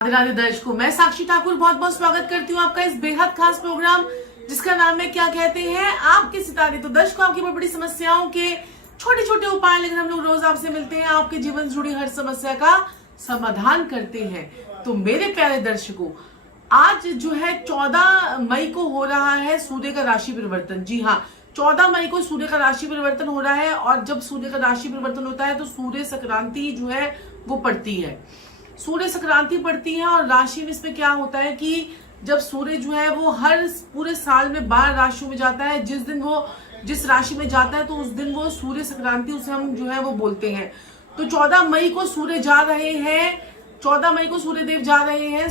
राधे राधे दर्शकों, मैं साक्षी ठाकुर बहुत बहुत स्वागत करती हूँ आपका इस बेहद खास प्रोग्राम जिसका नाम है क्या कहते हैं आपके सितारे। तो दर्शकों, आपकी बड़ी बड़ी समस्याओं के छोटे छोटे उपाय लेकर हम लोग रोज आपसे मिलते हैं, आपके जीवन से जुड़ी हर समस्या का समाधान करते हैं। तो मेरे प्यारे दर्शकों, आज जो है 14 मई को हो रहा है सूर्य का राशि परिवर्तन। जी हाँ, 14 मई को सूर्य का राशि परिवर्तन हो रहा है और जब सूर्य का राशि परिवर्तन होता है तो सूर्य संक्रांति जो है वो पड़ती है। सूर्य संक्रांति पड़ती है और राशि में इसमें क्या होता है कि जब सूर्य जो है वो हर पूरे साल में 12 राशियों में जाता है, जिस दिन वो जिस राशि में जाता है तो उस दिन वो सूर्य संक्रांति उसे हम जो है वो बोलते हैं। तो 14 मई को सूर्य जा रहे हैं, 14 मई को सूर्य देव जा रहे हैं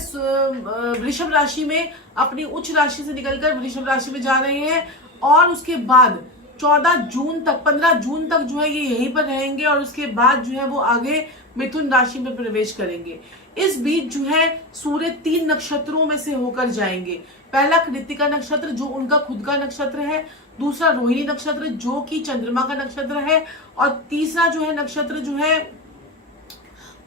वृषभ राशि में, अपनी उच्च राशि से निकलकर वृषभ राशि में जा रहे हैं और उसके बाद 14 जून तक 15 जून तक जो है ये यहीं पर रहेंगे और उसके बाद जो है वो आगे मिथुन राशि में प्रवेश करेंगे। इस बीच जो है सूर्य 3 नक्षत्रों में से होकर जाएंगे। पहला कृत्तिका नक्षत्र जो उनका खुद का नक्षत्र है, दूसरा रोहिणी नक्षत्र जो कि चंद्रमा का नक्षत्र है और तीसरा जो है नक्षत्र जो है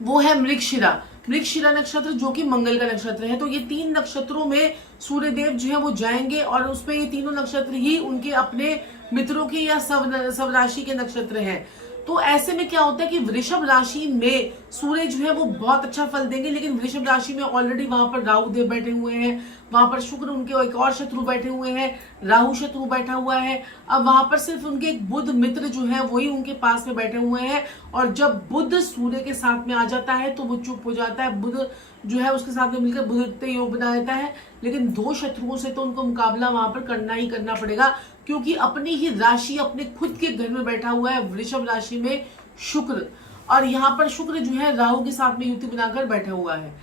वो है मृगशिरा नक्षत्र जो कि मंगल का नक्षत्र है। तो ये 3 नक्षत्रों में सूर्यदेव जो है वो जाएंगे और उसमें ये तीनों नक्षत्र ही उनके अपने मित्रों के या सब राशि के नक्षत्र हैं। तो ऐसे में क्या होता है कि वृषभ राशि में सूर्य जो है वो बहुत अच्छा फल देंगे, लेकिन वृषभ राशि में ऑलरेडी वहां पर राहु देव बैठे हुए हैं, वहां पर शुक्र उनके एक और शत्रु बैठे हुए हैं, राहु शत्रु बैठा हुआ है। अब वहां पर सिर्फ उनके एक बुध मित्र जो है वही उनके पास में बैठे हुए हैं और जब बुध सूर्य के साथ में आ जाता है तो वो चुप हो जाता है। बुध जो है उसके साथ में मिलकर बुध योग बना देता है, लेकिन 2 शत्रुओं से तो उनको मुकाबला वहां पर करना ही करना पड़ेगा, क्योंकि अपनी ही राशि अपने खुद के घर में बैठा हुआ है वृषभ राशि में शुक्र, और यहाँ पर शुक्र जो है राहु के साथ में युति बनाकर बैठा हुआ है।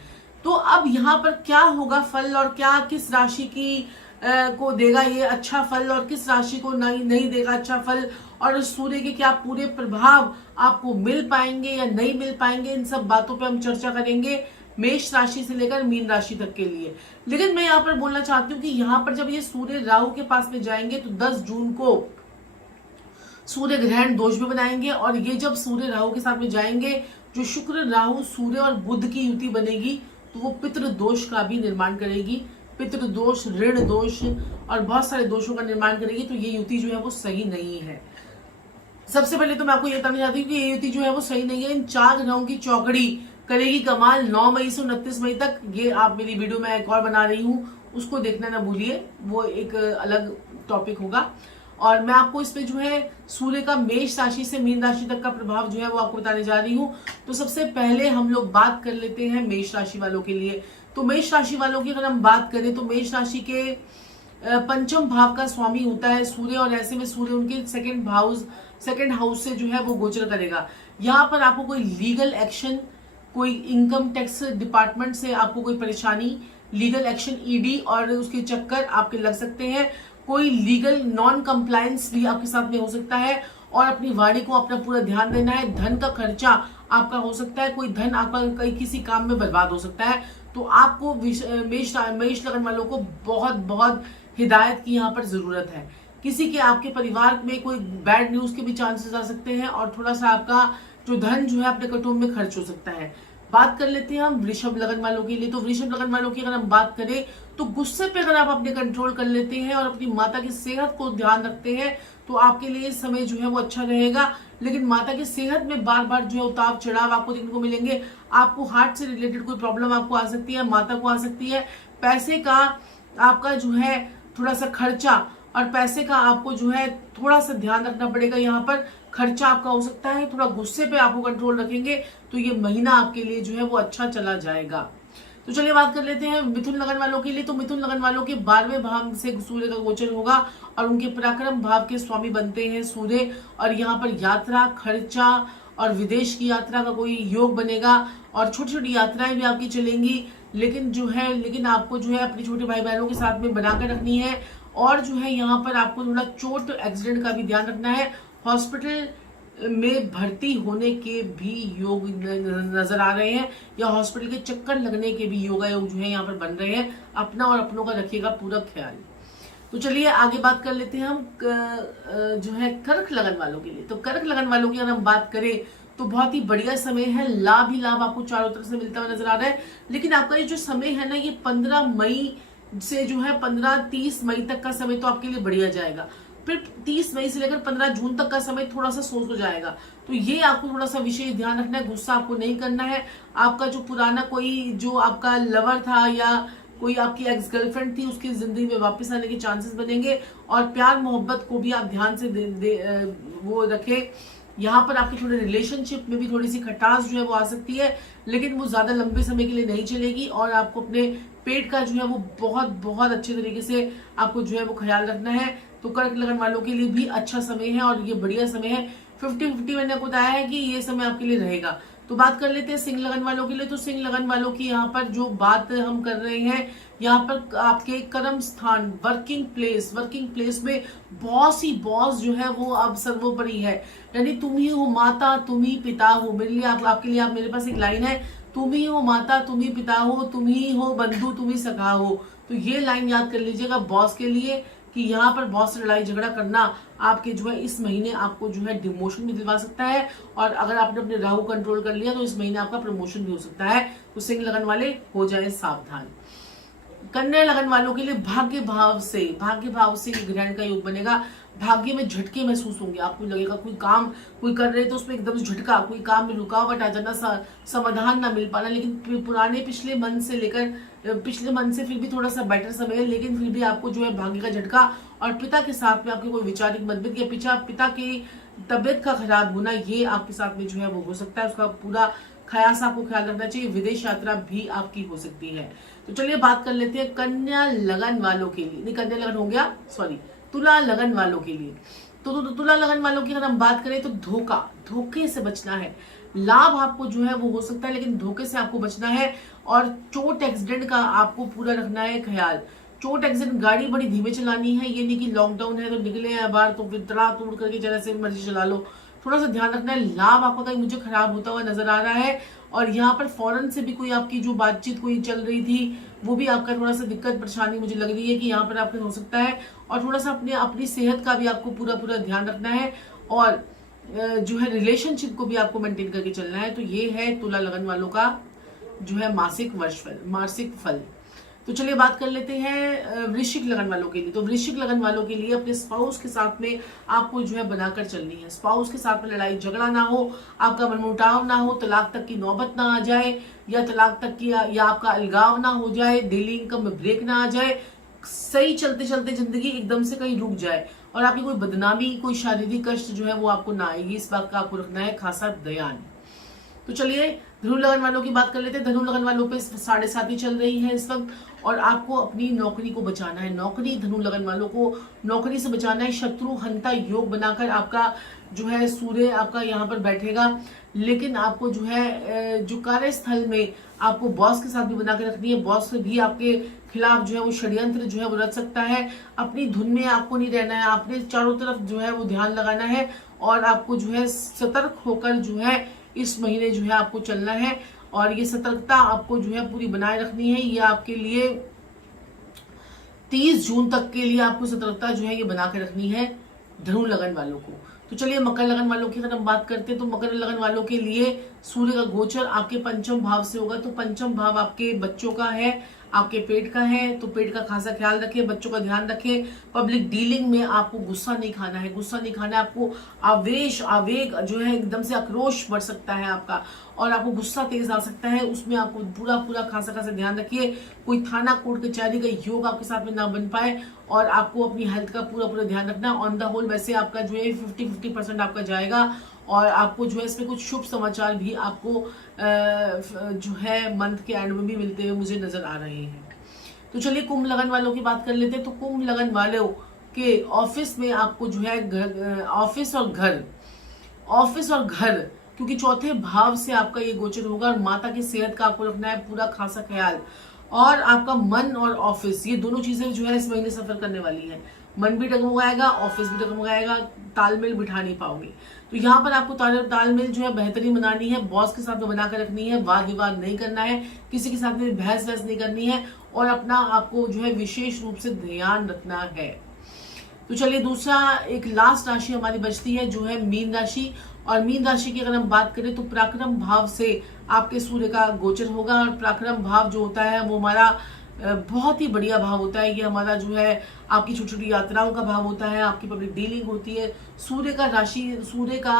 तो अब यहाँ पर क्या होगा फल और क्या किस राशि की को देगा ये अच्छा फल और किस राशि को नहीं देगा अच्छा फल, और सूर्य के क्या पूरे प्रभाव आपको मिल पाएंगे या नहीं मिल पाएंगे, इन सब बातों पे हम चर्चा करेंगे मेष राशि से लेकर मीन राशि तक के लिए। लेकिन मैं यहाँ पर बोलना चाहती हूँ कि यहाँ पर जब ये सूर्य राहु के पास में जाएंगे तो 10 जून को सूर्य ग्रहण दोष भी बनाएंगे और ये जब सूर्य राहु के साथ में जाएंगे, जो शुक्र राहु सूर्य और बुध की युति बनेगी तो वो पितृ दोष का भी निर्माण करेगी, पितृ दोष, ऋण दोष और बहुत सारे दोषों का निर्माण करेगी। तो ये युति जो है वो सही नहीं है। सबसे पहले तो मैं आपको ये बताना चाहती हूँ कि ये युति जो है वो सही नहीं है। इन 4 ग्रहों की चौकड़ी करेगी कमाल 9 मई से 29 मई तक। ये आप मेरी वीडियो में एक और बना रही हूँ, उसको देखना ना भूलिए, वो एक अलग टॉपिक होगा। और मैं आपको इसमें जो है सूर्य का मेष राशि से मीन राशि तक का प्रभाव जो है वो आपको बताने जा रही हूँ। तो सबसे पहले हम लोग बात कर लेते हैं मेष राशि वालों के लिए। तो मेष राशि वालों की अगर हम बात करें तो मेष राशि के 5th भाव का स्वामी होता है सूर्य, और ऐसे में सूर्य उनके सेकंड हाउस से जो है वो गोचर करेगा। यहाँ पर आपको कोई लीगल एक्शन, कोई इनकम टैक्स डिपार्टमेंट से आपको कोई परेशानी, लीगल एक्शन ईडी और उसके चक्कर आपके लग सकते हैं। कोई लीगल नॉन कंप्लायंस भी आपके साथ में हो सकता है और अपनी वाणी को अपना पूरा ध्यान देना है। धन का खर्चा आपका हो सकता है, कोई धन आपका किसी काम में बर्बाद हो सकता है। तो आपको मेष लगन वालों को बहुत बहुत हिदायत की यहाँ पर जरूरत है। किसी के आपके परिवार में कोई बैड न्यूज के भी चांसेस आ सकते हैं और थोड़ा सा आपका जो धन जो है अपने कुटुंब में खर्च हो सकता है। बात कर लेते हैं हम वृषभ लगन वालों के लिए। तो वृषभ लगन वालों की अगर हम बात करें तो गुस्से पे अगर आप अपने कंट्रोल कर लेते हैं और अपनी माता की सेहत को ध्यान रखते हैं तो आपके लिए समय जो है वो अच्छा रहेगा। लेकिन माता की सेहत में बार बार जो है उतार चढ़ाव आपको देखने को मिलेंगे। आपको हार्ट से रिलेटेड कोई प्रॉब्लम आपको आ सकती है, माता को आ सकती है। पैसे का आपका जो है थोड़ा सा खर्चा और पैसे का आपको जो है थोड़ा सा ध्यान रखना पड़ेगा। यहाँ पर खर्चा आपका हो सकता है, थोड़ा गुस्से पे आपको कंट्रोल रखेंगे तो ये महीना आपके लिए जो है वो अच्छा चला जाएगा। तो चलिए बात कर लेते हैं मिथुन लगन वालों के लिए। तो मिथुन लगन वालों के 12वें भाव से सूर्य का गोचर होगा और उनके पराक्रम भाव के स्वामी बनते हैं सूर्य, और यहाँ पर यात्रा, खर्चा और विदेश की यात्रा का कोई योग बनेगा और छोटी छोटी यात्राएं भी आपकी चलेंगी। लेकिन आपको जो है अपने छोटे भाई बहनों के साथ में बनाकर रखनी है और जो है यहाँ पर आपको थोड़ा चोट एक्सीडेंट का भी ध्यान रखना है। हॉस्पिटल में भर्ती होने के भी योग नजर आ रहे हैं या हॉस्पिटल के चक्कर लगने के भी योग जो है यहाँ पर बन रहे हैं। अपना और अपनों का रखिएगा पूरा ख्याल। तो चलिए आगे बात कर लेते हैं हम जो है कर्क लगन वालों के लिए। तो कर्क लगन वालों की अगर हम बात करें तो बहुत ही बढ़िया समय है, लाभ ही लाभ आपको चारों तरफ से मिलता हुआ नजर आ रहा है। लेकिन आपका ये जो समय है ना, ये 15 मई से जो है 15-30 मई तक का समय तो आपके लिए बढ़िया जाएगा। फिर 30 मई से लेकर 15 जून तक का समय थोड़ा सा सोच हो जाएगा। तो ये आपको थोड़ा सा विशेष ध्यान रखना है, गुस्सा आपको नहीं करना है। आपका जो पुराना कोई जो आपका लवर था या कोई आपकी एक्स गर्लफ्रेंड थी, उसकी जिंदगी में वापस आने के चांसेस बनेंगे। और प्यार मोहब्बत को भी आप ध्यान से वो रखें। यहाँ पर आपके थोड़े रिलेशनशिप में भी थोड़ी सी खटास जो है वो आ सकती है, लेकिन वो ज्यादा लंबे समय के लिए नहीं चलेगी। और आपको अपने पेट का जो है वो बहुत बहुत अच्छे तरीके से आपको जो है वो ख्याल रखना है। तो कर्क लगन वालों के लिए भी अच्छा समय है और ये बढ़िया समय है। 50-50 मैंने आपको बताया है कि ये समय आपके लिए रहेगा। तो बात कर लेते हैं सिंह लगन वालों के लिए। तो सिंह लगन वालों की यहाँ पर जो बात हम कर रहे हैं, यहाँ पर आपके कर्म स्थान, वर्किंग प्लेस में बॉस ही बॉस जो है वो अब सर्वोपरि है। यानी तुम ही हो माता, तुम ही पिता हो। मेरे लिए आपके लिए मेरे पास एक लाइन है, तुम ही हो माता, तुम ही पिता हो, तुम ही हो बंधु, तुम ही सखा हो। तो ये लाइन याद कर लीजिएगा बॉस के लिए, कि यहाँ पर बहुत से लड़ाई झगड़ा करना आपके जो है इस महीने आपको जो है डिमोशन भी दिलवा सकता है। और अगर आपने अपने राहु कंट्रोल कर लिया तो इस महीने आपका प्रमोशन भी हो सकता है। तो सिंह लगन वाले हो जाए सावधान। कन्या लगन वालों के लिए भाग्य भाव से ग्रहण का योग बनेगा। भाग्य में झटके महसूस होंगे, आपको लगेगा कोई काम कोई कर रहे तो उसमें एकदम झटका, कोई काम में रुकावट आ जाना, समाधान ना मिल पाना। लेकिन पिछले मन से फिर भी थोड़ा सा बेटर समय है, लेकिन फिर भी आपको जो है भाग्य का झटका। और पिता के साथ में आपके कोई वैचारिक मतभेद या पिता की तबियत का खराब होना, ये आपके साथ में जो है वो हो सकता है। उसका पूरा आपको ख्याल रखना चाहिए। विदेश यात्रा भी आपकी हो सकती है। तो चलिए बात कर लेते हैं कन्या लगन वालों के लिए, नहीं कन्या लगन हो गया, सॉरी, तुला लगन वालों के लिए। तो तुला लगन वालों की अगर हम बात करें तो धोखे से बचना है। लाभ आपको जो है वो हो सकता है, लेकिन धोखे से आपको बचना है। और चोट एक्सीडेंट का आपको पूरा रखना है ख्याल। चोट एक्सीडेंट, गाड़ी बड़ी धीमे चलानी है। ये नहीं कि लॉकडाउन है तो निकले हैं बाहर तो फिर तड़ा तोड़ करके जरा से मर्जी चला लो, थोड़ा सा ध्यान रखना है। लाभ आपका कहीं मुझे खराब होता हुआ नजर आ रहा है। और यहाँ पर फॉरेन से भी कोई आपकी जो बातचीत कोई चल रही थी, वो भी आपका थोड़ा सा दिक्कत परेशानी मुझे लग रही है कि यहाँ पर आपके हो सकता है। और थोड़ा सा अपनी सेहत का भी आपको पूरा ध्यान रखना है। और जो है रिलेशनशिप को भी आपको मेंटेन करके चलना है। तो ये है तुला लगन वालों का जो है मासिक फल। तो चलिए बात कर लेते हैं वृश्चिक लगन वालों के लिए। तो वृश्चिक लगन वालों के लिए अपने स्पाउस के साथ में आपको जो है बनाकर चलनी है। स्पाउस के साथ में लड़ाई झगड़ा ना हो, आपका मनमुटाव ना हो, तलाक तक की नौबत ना आ जाए, या तलाक तक की या आपका अलगाव ना हो जाए, डेली इनकम में ब्रेक ना आ जाए, सही चलते चलते जिंदगी एकदम से कहीं रुक जाए और आपकी कोई बदनामी, कोई शारीरिक कष्ट जो है वो आपको ना आएगी। इस बात का आपको रखना है खासा ध्यान। तो चलिए धनु लगन वालों की बात कर लेते हैं। धनु लगन वालों पे 7.5 चल रही है इस वक्त, और आपको अपनी नौकरी को बचाना है। धनु लगन वालों को नौकरी से बचाना है। शत्रु हंता योग बनाकर आपका जो है सूर्य आपका यहाँ पर बैठेगा। लेकिन आपको जो है जो कार्यस्थल में आपको बॉस के साथ भी बना के रखनी है। बॉस भी आपके खिलाफ जो है वो षड्यंत्र जो है वो रच सकता है। अपनी धुन में आपको नहीं रहना है, आपने चारों तरफ जो है वो ध्यान लगाना है। और आपको जो है सतर्क होकर जो है इस महीने जो है आपको चलना है। और ये सतर्कता आपको जो है पूरी बनाए रखनी है। ये आपके लिए 30 जून तक के लिए आपको सतर्कता जो है ये बना के रखनी है धनु लगन वालों को। तो चलिए मकर लगन वालों की अगर हम बात करते हैं तो मकर लगन वालों के लिए सूर्य का गोचर आपके पंचम भाव से होगा। तो पंचम भाव आपके बच्चों का है, आपके पेट का है। तो पेट का खासा ख्याल रखें, बच्चों का ध्यान रखें। पब्लिक डीलिंग में आपको गुस्सा नहीं खाना है, आपको आवेग जो है एकदम से आक्रोश बढ़ सकता है आपका, और आपको गुस्सा तेज आ सकता है। उसमें आपको पूरा खासा ध्यान रखिए। कोई थाना कोर्ट कचहरी का योग आपके साथ में ना बन पाए। और आपको अपनी हेल्थ का पूरा ध्यान रखना। ऑन द होल वैसे आपका जो है 50% आपका जाएगा। और आपको जो है इसमें कुछ शुभ समाचार भी आपको जो है मंथ के एंड में भी मिलते हुए मुझे नजर आ रहे हैं। तो चलिए कुंभ लगन वालों की बात कर लेते हैं। तो कुंभ लगन वालों के ऑफिस में आपको जो है ऑफिस और घर क्योंकि चौथे भाव से आपका ये गोचर होगा। और माता की सेहत का आपको रखना है पूरा खासा ख्याल। और आपका मन और ऑफिस, ये दोनों चीजें जो है इस महीने सफर करने वाली है। मन भी डगमगाएगा, ऑफिस भी डगमगाएगा, तालमेल बिठा नहीं पाओगे। तो यहाँ पर आपको तालमेल जो है बेहतरीन बनानी है। बॉस के साथ में बना कर रखनी है, वाद विवाद नहीं करना है, किसी के साथ में बहस नहीं करनी है। और अपना आपको जो है विशेष रूप से ध्यान रखना है। तो चलिए दूसरा एक लास्ट राशि हमारी बचती है जो है मीन राशि। और मीन राशि की अगर हम बात करें तो पराक्रम भाव से आपके सूर्य का गोचर होगा। और पराक्रम भाव जो होता है वो हमारा बहुत ही बढ़िया भाव होता है। ये हमारा जो है आपकी छोटी छोटी यात्राओं का भाव होता है, आपकी पब्लिक डीलिंग होती है। सूर्य का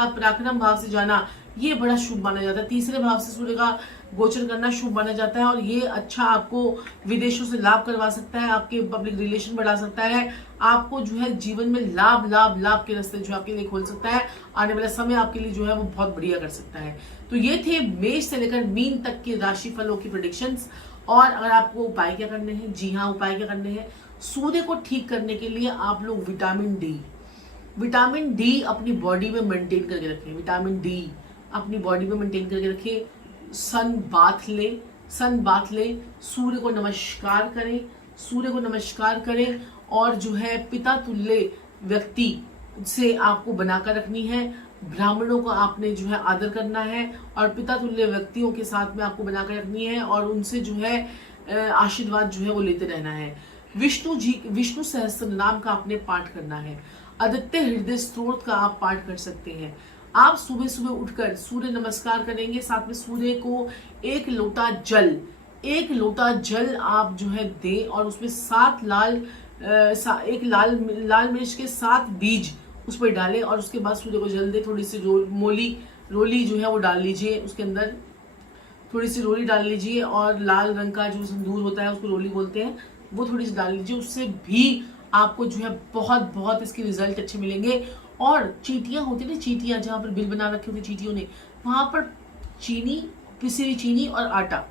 पराक्रम भाव से जाना ये बड़ा शुभ माना जाता है। तीसरे भाव से सूर्य का गोचर करना शुभ माना जाता है और ये अच्छा आपको विदेशों से लाभ करवा सकता है, आपके पब्लिक रिलेशन बढ़ा सकता है, आपको जो है जीवन में लाभ लाभ लाभ के रास्ते जो आपके लिए खोल सकता है। आने वाला समय आपके लिए जो है वो बहुत बढ़िया कर सकता है। तो ये थे मेष से लेकर मीन तक के राशि फलों की प्रेडिक्शंस। और अगर आपको उपाय क्या करने हैं, जी हाँ उपाय क्या करने हैं, सूर्य को ठीक करने के लिए आप लोग विटामिन डी अपनी बॉडी में मेंटेन करके रखें। विटामिन डी अपनी बॉडी में मेंटेन करके रखें। सन बाथ ले, सूर्य को नमस्कार करें और जो है पिता तुल्य व्यक्ति से आपको बनाकर रखनी है। ब्राह्मणों का आपने जो है आदर करना है और पिता तुल्य व्यक्तियों के साथ में आपको बनाकर रखनी है और उनसे जो है आशीर्वाद जो है वो लेते रहना है। विष्णु सहस्त्र नाम का आपने पाठ करना है। आदित्य हृदय स्तोत्र का आप पाठ कर सकते हैं। आप सुबह सुबह उठकर सूर्य नमस्कार करेंगे, साथ में सूर्य को एक लोटा जल आप जो है दें और उसमें लाल मिर्च के 7 बीज उस पर डालें और उसके बाद सूर्य को जल दे। थोड़ी सी रोली जो है वो डाल लीजिए, उसके अंदर थोड़ी सी रोली डाल लीजिए और लाल रंग का जो सिंदूर होता है उसको रोली बोलते हैं, वो थोड़ी सी डाल लीजिए। उससे भी आपको जो है बहुत बहुत इसके रिजल्ट अच्छे मिलेंगे। और चींटियां होती है ना, चींटियां जहाँ पर बिल बना रखे होते चींटियों ने, वहां पर पिसी हुई चीनी और आटा,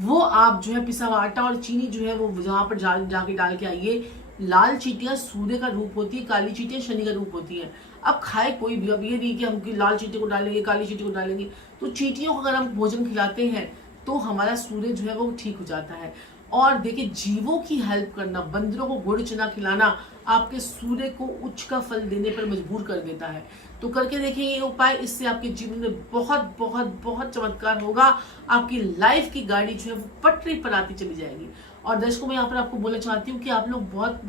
वो आप जो है पिसा हुआ आटा और चीनी जो है वो जहाँ पर जाके डाल के आइए। लाल चींटियां सूर्य का रूप होती है, काली चींटियां शनि का रूप होती है। अब खाए कोई भी, अब ये नहीं कि हम लाल चींटी को डालेंगे काली चींटी को डालेंगे। तो चींटियों को अगर हम भोजन खिलाते हैं तो हमारा सूर्य जो है वो ठीक हो जाता है। और देखिए जीवों की हेल्प करना, बंदरों को गुड़ चना खिलाना आपके सूर्य को उच्च का फल देने पर मजबूर कर देता है। तो करके देखिए ये उपाय, इससे आपके जीवन में बहुत बहुत बहुत चमत्कार होगा। आपकी लाइफ की गाड़ी जो है वो पटरी पर आती चली जाएगी। और दर्शकों, मैं यहाँ पर आपको बोलना चाहती हूँ कि आप लोग बहुत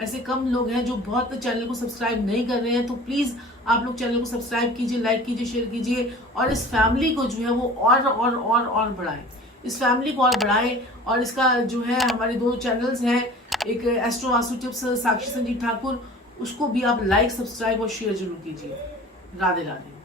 ऐसे कम लोग हैं जो बहुत चैनल को सब्सक्राइब नहीं कर रहे हैं, तो प्लीज आप लोग चैनल को सब्सक्राइब कीजिए, लाइक कीजिए, शेयर कीजिए और इस फैमिली को जो है वो और बढ़ाएं। इस फैमिली को और बढ़ाएं। और इसका जो है हमारे 2 चैनल्स हैं, एक एस्ट्रो वास्तु टिप्स साक्षी संजीव ठाकुर, उसको भी आप लाइक, सब्सक्राइब और शेयर जरूर कीजिए। राधे राधे।